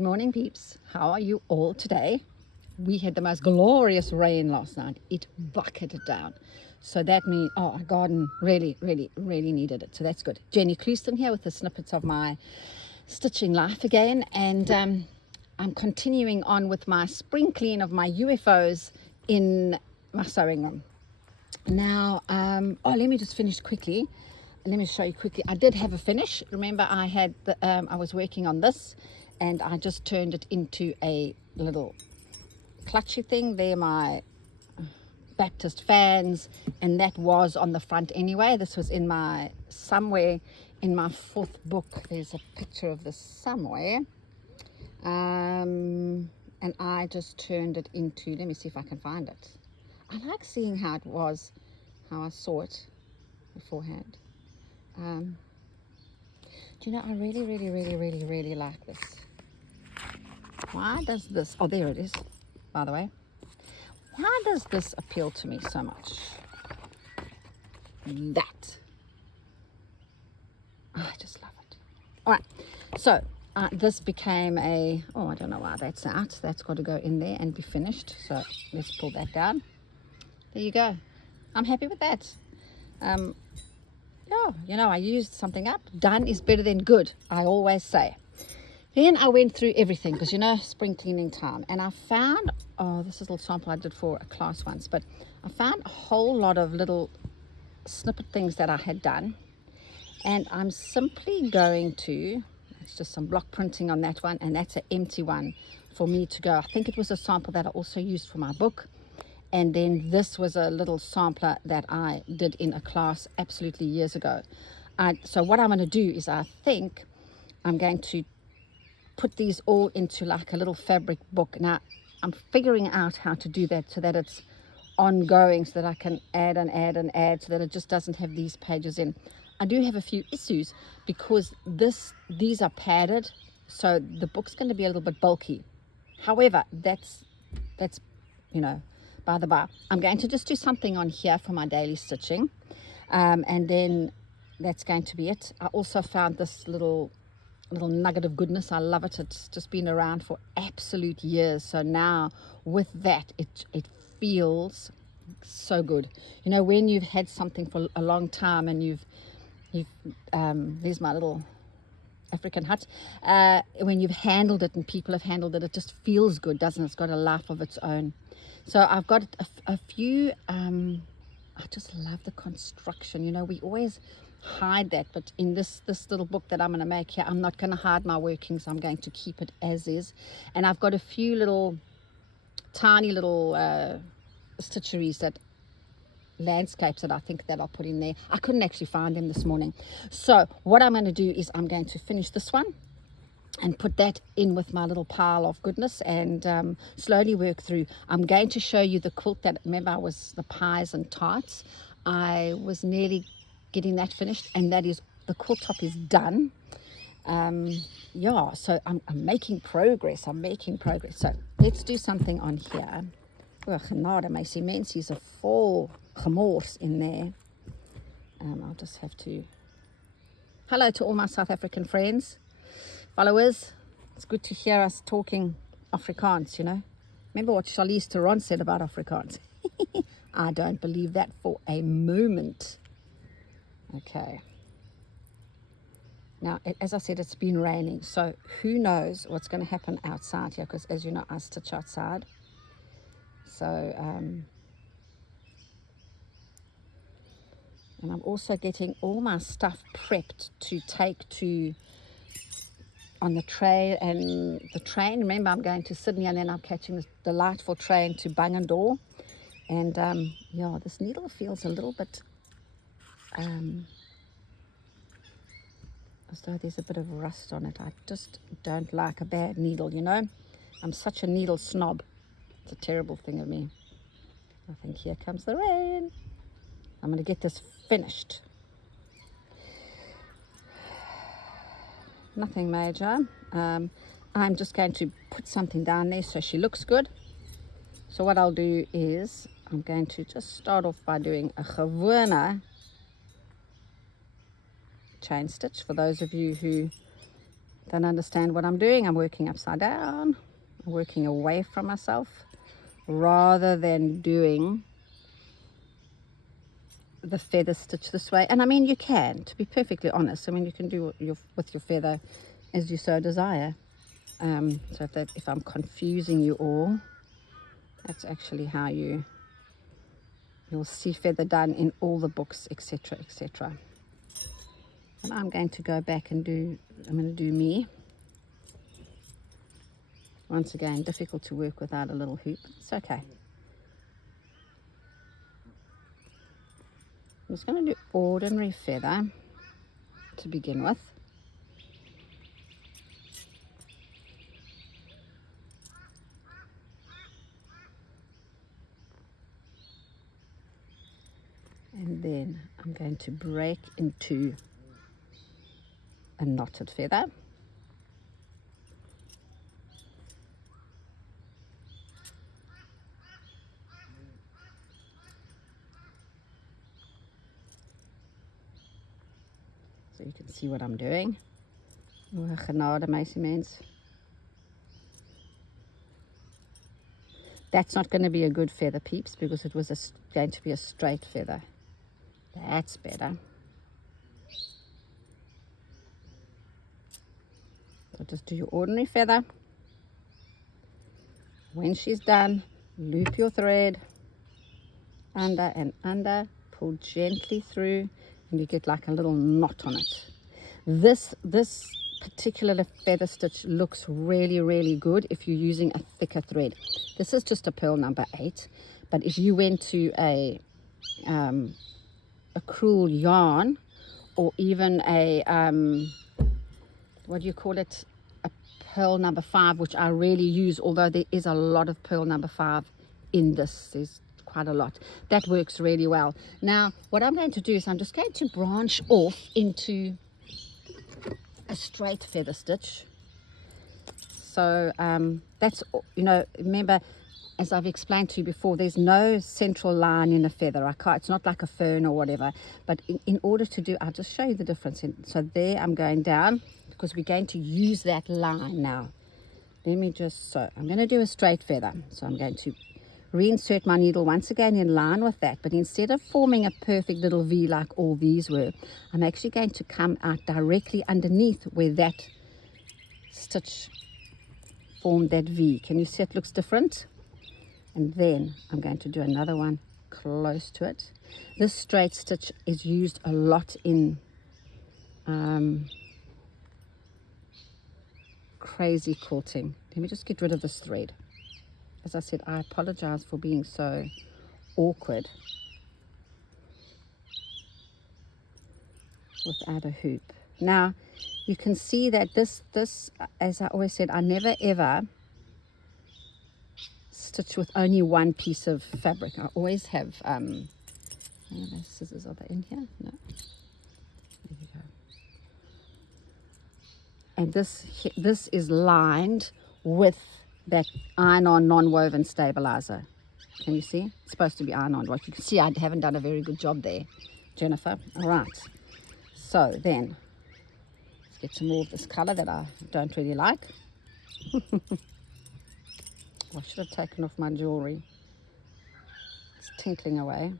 Good morning, peeps. How are you all today? We had the most glorious rain last night. It bucketed down. So that means, our garden really needed it. So that's good. Jenny Clouston here with the snippets of my stitching life again. And I'm continuing on with my spring clean of my UFOs in my sewing room. Now, let me just finish quickly. Let me show you quickly. I did have a finish. Remember, I had I was working on this, and I just turned it into a little clutchy thing. They're my Baptist fans, and that was on the front anyway. This was in somewhere in my fourth book. There's a picture of this somewhere, and I just turned it into. Let me see if I can find it. I like seeing how it was, how I saw it beforehand. Do you know, I really like this. Why does this, oh, there it is, by the way. Why does this appeal to me so much? That. I just love it. All right, so this became I don't know why that's out. That's got to go in there and be finished. So let's pull that down. There you go. I'm happy with that. Yeah, I used something up. Done is better than good, I always say. Then I went through everything because, spring cleaning time. And I found, this is a little sample I did for a class once, but I found a whole lot of little snippet things that I had done. And I'm simply going to, it's just some block printing on that one, and that's an empty one for me to go. I think it was a sample that I also used for my book. And then this was a little sampler that I did in a class absolutely years ago. So what I'm going to do is I think I'm going to put these all into like a little fabric book. Now, I'm figuring out how to do that so that it's ongoing, so that I can add and add and add, so that it just doesn't have these pages in. I do have a few issues because these are padded, so the book's going to be a little bit bulky. However, that's by the by. I'm going to just do something on here for my daily stitching, and then that's going to be it. I also found this little nugget of goodness. I love it. It's just been around for absolute years. So now with that, it feels so good. When you've had something for a long time and you've there's my little African hut. When you've handled it and people have handled it, it just feels good, doesn't it? It's got a life of its own. So I've got a few, I just love the construction. We always hide that, but in this little book that I'm going to make here, I'm not going to hide my workings. I'm going to keep it as is. And I've got a few tiny little stitcheries, landscapes that I think that I'll put in there. I couldn't actually find them this morning. So what I'm going to do is I'm going to finish this one and put that in with my little pile of goodness and slowly work through. I'm going to show you the quilt that, remember, the pies and tarts. I was nearly getting that finished, and that is, the quilt top is done. So I'm making progress. So let's do something on here. Genade, my sementies are full gemors in there. I'll just have to, hello to all my South African friends, followers. It's good to hear us talking Afrikaans, Remember what Charlize Theron said about Afrikaans? I don't believe that for a moment. Okay. Now, as I said, it's been raining, so who knows what's going to happen outside here, because as you know, I stitch outside. So, and I'm also getting all my stuff prepped to take on the train. And the train, remember, I'm going to Sydney, and then I'm catching this delightful train to Bungendore. And this needle feels a little bit as though there's a bit of rust on it. I just don't like a bad needle, I'm such a needle snob. It's a terrible thing of me. I think here comes the rain. I'm going to get this finished. Nothing major. I'm just going to put something down there so she looks good. So what I'll do is I'm going to just start off by doing a gewone chain stitch. For those of you who don't understand what I'm doing. I'm working upside down, I'm working away from myself, rather than doing the feather stitch this way. And I mean, you can, to be perfectly honest, I mean, you can do with your feather as you so desire. So if I'm confusing you all, that's actually how you'll see feather done in all the books, etc., etc. And I'm going to go back and I'm going to do me. Once again, difficult to work without a little hoop. It's okay. I'm just going to do ordinary feather to begin with. And then I'm going to break into a knotted feather. So you can see what I'm doing. O, genade, meisie mens. That's not going to be a good feather, peeps, because it was going to be a straight feather. That's better. So just do your ordinary feather. When she's done, loop your thread under and under, pull gently through, and you get like a little knot on it. This particular feather stitch looks really, really good if you're using a thicker thread. This is just a pearl number 8, but if you went to a crewel yarn, or even a what do you call it, a pearl number 5, which I really use, although there is a lot of pearl number 5 in this. There's quite a lot. That works really well. Now what I'm going to do is I'm just going to branch off into a straight feather stitch. So that's, you know, remember, as I've explained to you before, there's no central line in a feather. It's not like a fern or whatever, but in order to do, I'll just show you the difference. So there I'm going down, because we're going to use that line now. Let me just, so I'm going to do a straight feather. So I'm going to reinsert my needle once again in line with that, but instead of forming a perfect little V like all these were, I'm actually going to come out directly underneath where that stitch formed that V. Can you see it looks different? And then I'm going to do another one close to it. This straight stitch is used a lot in crazy quilting. Let me just get rid of this thread. As I said, I apologize for being so awkward without a hoop. Now you can see that this, as I always said, I never ever stitch with only one piece of fabric. I always have those scissors, are they in here? No. There you go. And this is lined with that iron-on non-woven stabilizer. Can you see? It's supposed to be iron-on. Well, you can see I haven't done a very good job there, Jennifer. All right. So then, let's get some more of this color that I don't really like. I should have taken off my jewelry. It's tinkling away.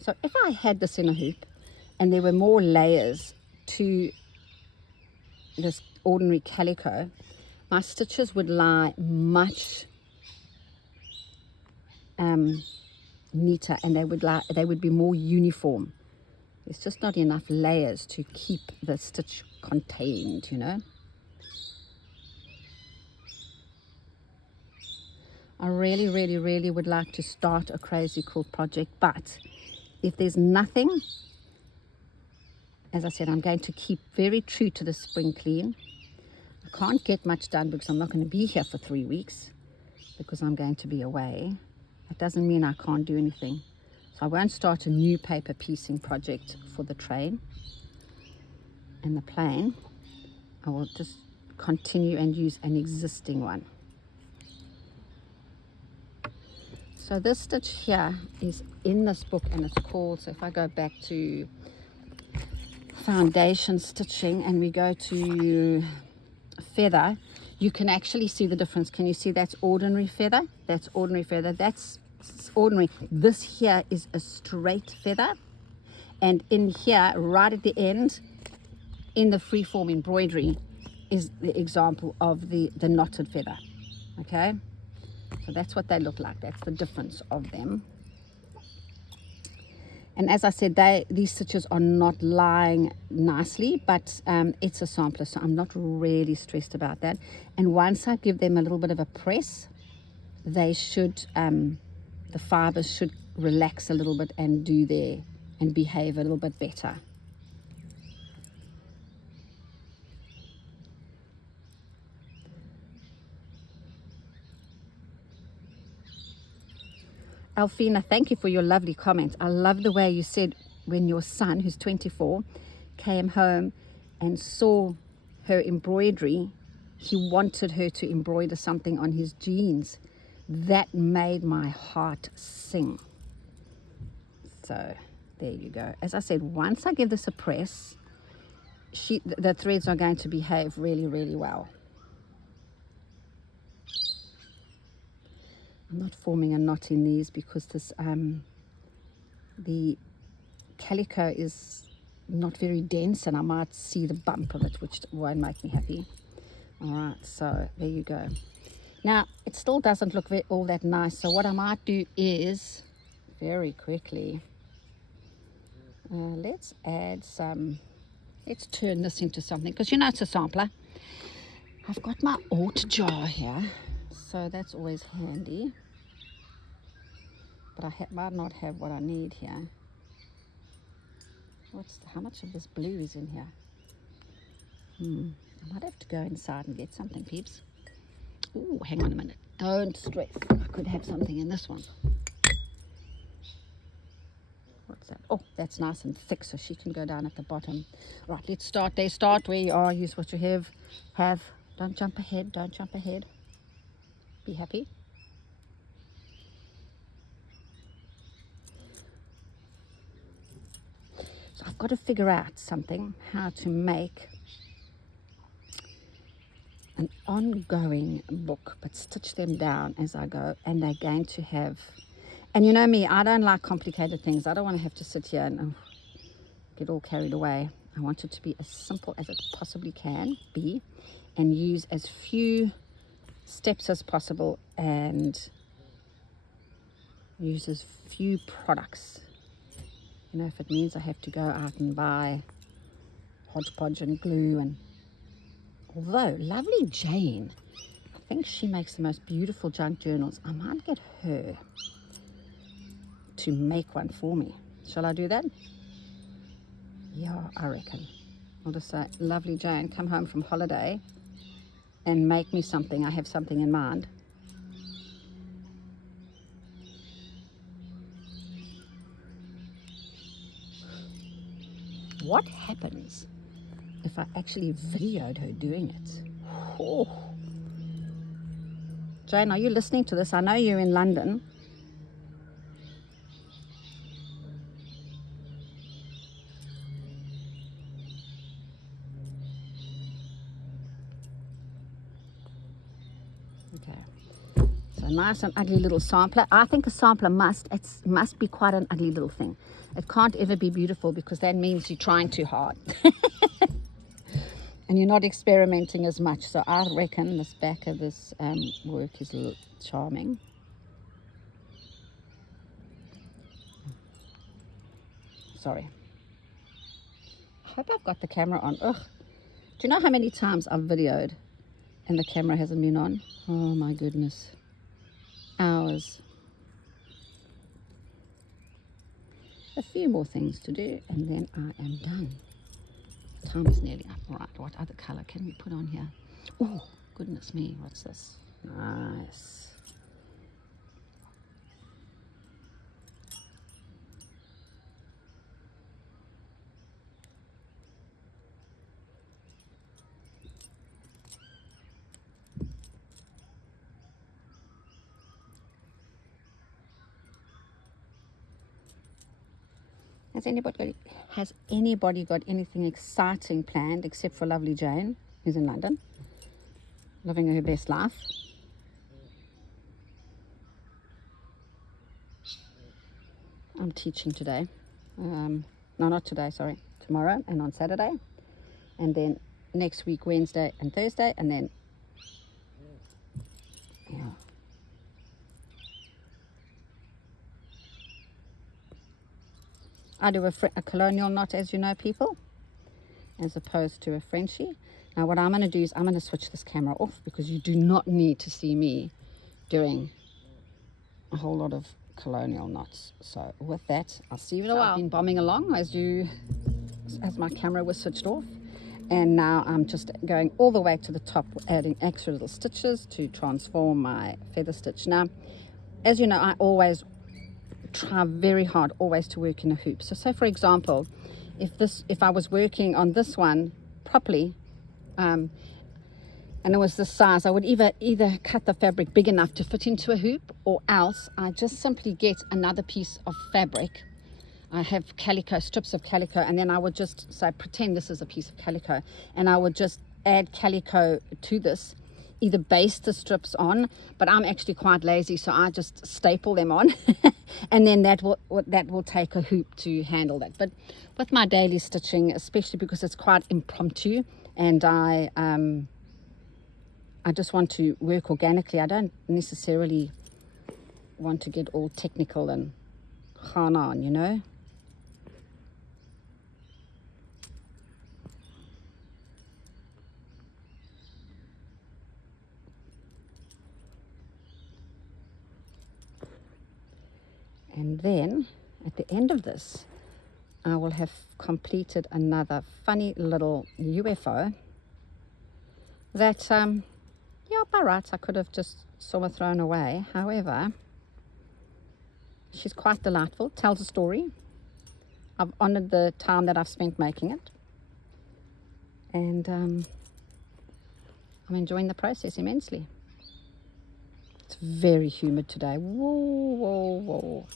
So if I had this in a hoop and there were more layers to this ordinary calico, my stitches would lie much neater, and they would be more uniform. There's just not enough layers to keep the stitch contained, you know. I really, really, really would like to start a crazy quilt project, but if there's nothing, as I said, I'm going to keep very true to the spring clean. I can't get much done because I'm not going to be here for 3 weeks, because I'm going to be away. That doesn't mean I can't do anything. So I won't start a new paper piecing project for the train and the plane. I will just continue and use an existing one. So this stitch here is in this book, and it's called, so if I go back to foundation stitching and we go to feather, you can actually see the difference. Can you see that's ordinary feather? That's ordinary feather. That's ordinary. This here is a straight feather. And in here, right at the end, in the freeform embroidery, is the example of the knotted feather. Okay? So that's what they look like. That's the difference of them. And as I said, these stitches are not lying nicely, but it's a sampler, so I'm not really stressed about that. And once I give them a little bit of a press, they should, the fibers should relax a little bit and behave a little bit better. Alfina, thank you for your lovely comment. I love the way you said when your son, who's 24, came home and saw her embroidery, he wanted her to embroider something on his jeans. That made my heart sing. So there you go. As I said, once I give this a press, the threads are going to behave really, really well. I'm not forming a knot in these because this the calico is not very dense and I might see the bump of it, which won't make me happy. All right, so there you go. Now it still doesn't look all that nice, so what I might do is very quickly let's add some, let's turn this into something, because you know it's a sampler. I've got my alt jar here, so that's always handy, but I might not have what I need here. How much of this blue is in here? I might have to go inside and get something, peeps. Oh, hang on a minute, don't stress, I could have something in this one. What's that? Oh, that's nice and thick, so she can go down at the bottom. Right, let's start there. Start where you are, use what you have. Don't jump ahead, don't jump ahead. Be happy. So I've got to figure out something, how to make an ongoing book, but stitch them down as I go, and they're going to have, and you know me, I don't like complicated things. I don't want to have to sit here and get all carried away. I want it to be as simple as it possibly can be and use as few steps as possible and use as few products. You know, if it means I have to go out and buy hodgepodge and glue, and although lovely Jane, I think she makes the most beautiful junk journals. I might get her to make one for me. Shall I do that? Yeah, I reckon. I'll just say, lovely Jane, come home from holiday and make me something. I have something in mind. What happens if I actually videoed her doing it? Oh. Jane, are you listening to this? I know you're in London. Okay. So nice and ugly little sampler. I think a sampler must be quite an ugly little thing. It can't ever be beautiful, because that means you're trying too hard. And you're not experimenting as much. So I reckon this back of this work is charming. Sorry. I hope I've got the camera on. Ugh. Do you know how many times I've videoed and the camera hasn't been on? Oh my goodness. Hours. A few more things to do and then I am done. Time is nearly up. Right, what other color can we put on here? Oh, goodness me, what's this? Nice. Has anybody got anything exciting planned except for lovely Jane, who's in London, living her best life? I'm teaching today. No, not today, sorry. Tomorrow and on Saturday. And then next week, Wednesday and Thursday. And then, yeah. I do a colonial knot, as you know, people, as opposed to a Frenchie. Now what I'm going to do is I'm going to switch this camera off because you do not need to see me doing a whole lot of colonial knots. So with that, I'll see you in a while. I've been bombing along as my camera was switched off, and now I'm just going all the way to the top, adding extra little stitches to transform my feather stitch. Now, as you know, I always try very hard always to work in a hoop. So say for example, if I was working on this one properly, and it was this size, I would either cut the fabric big enough to fit into a hoop, or else I just simply get another piece of fabric. I have calico, strips of calico, and then I would just say, pretend this is a piece of calico, and I would just add calico to this, either baste the strips on, but I'm actually quite lazy, so I just staple them on and then that will take a hoop to handle that. But with my daily stitching, especially because it's quite impromptu, and I just want to work organically, I don't necessarily want to get all technical and on, you know. And then at the end of this, I will have completed another funny little UFO that, yeah, by rights I could have just sort of thrown away. However, she's quite delightful, tells a story. I've honored the time that I've spent making it, and I'm enjoying the process immensely. It's very humid today. Whoa, whoa, whoa.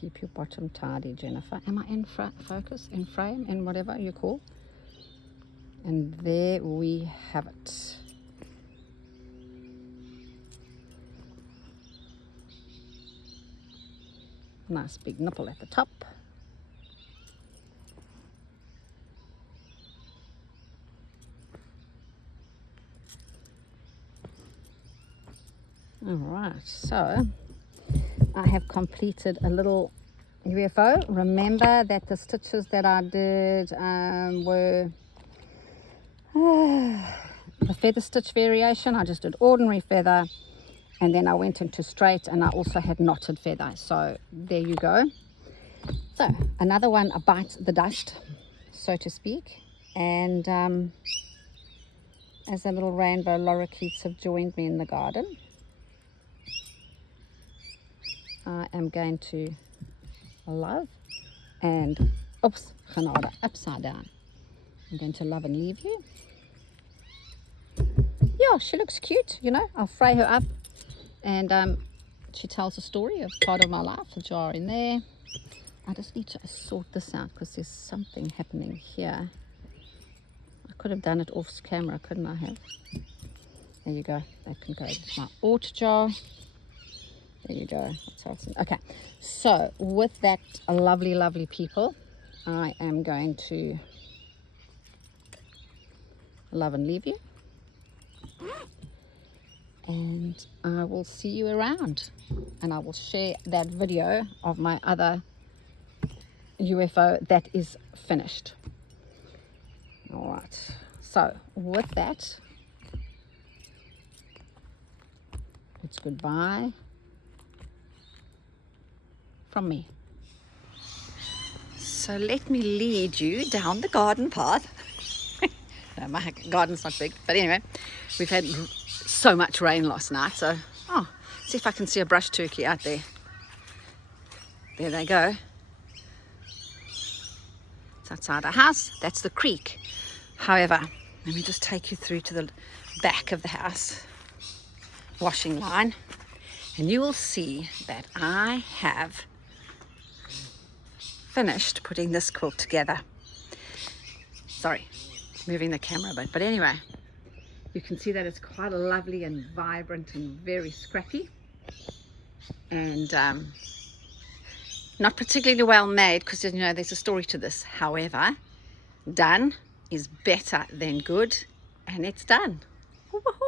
Keep your bottom tidy, Jennifer. Am I in focus, in frame, in whatever you call? And there we have it. Nice big nipple at the top. All right, so I have completed a little UFO. Remember that the stitches that I did were the feather stitch variation. I just did ordinary feather, and then I went into straight, and I also had knotted feather. So there you go. So another one, a bite the dust, so to speak. And as the little rainbow lorikeets have joined me in the garden, I am going to love and, oops, genade, upside down. I'm going to love and leave you. Yeah, she looks cute, you know. I'll fray her up, and she tells a story of part of my life, a jar in there. I just need to sort this out because there's something happening here. I could have done it off camera, couldn't I have? There you go. That can go into my auto jar. There you go. That's awesome. Okay, so with that, lovely, lovely people, I am going to love and leave you. And I will see you around. And I will share that video of my other UFO that is finished. All right. So with that, it's goodbye from me. So let me lead you down the garden path. No, my garden's not big, but anyway, we've had so much rain last night, so see if I can see a brush turkey out there. there they go. It's outside our house. That's the creek. However, let me just take you through to the back of the house washing line, and you will see that I have finished putting this quilt together. Sorry, moving the camera a bit, but anyway, you can see that it's quite lovely and vibrant and very scrappy, and not particularly well made, because you know there's a story to this. However, done is better than good, and it's done. Woo-hoo.